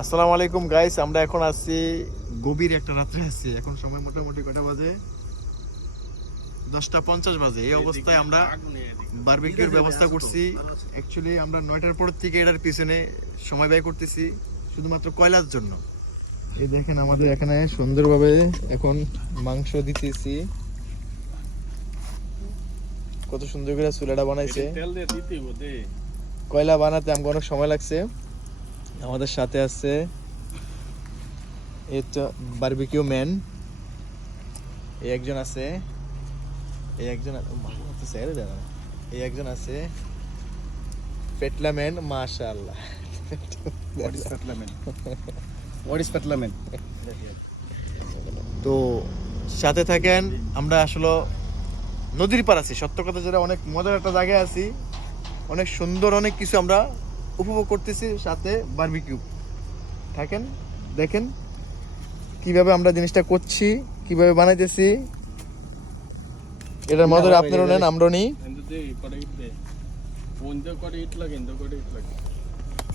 আসসালামু আলাইকুম গাইস, আমরা এখন আছি গভীর একটা রাত্রে আছি। এখন সময় মোটামুটি কটা বাজে? 10:50 বাজে। এই অবস্থায় আমরা বারবিকিউর ব্যবস্থা করছি। অ্যাকচুয়ালি আমরা 9টার পর থেকে এটার পিছনে সময় ব্যয় করতেছি শুধুমাত্র কয়লার জন্য। এই দেখেন আমাদের এখানে সুন্দরভাবে এখন মাংস দিতেছি। কত সুন্দর করে চুলাটা বানাইছে। কয়লা বানাতে আমাকে অনেক সময় লাগছে। আমাদের সাথে আছে এই তো বারবিকিউ ম্যান, এই একজন আছে, এই একজন এই একজন আছে পেটলা ম্যান। মাশাআল্লাহ, তো সাথে থাকেন। আমরা আসলে নদীর পার আছি, সত্য কথা যেটা, অনেক মজার একটা জায়গায় আছি, অনেক সুন্দর অনেক কিছু আমরা উপভোগ করতেছি। সাথে বারবিকিউ থাকেন, দেখেন কিভাবে আমরা জিনিসটা করছি, কিভাবে বানাইতেছি। এটার মধ্যে আপনারও নেন, আমরাও নিই।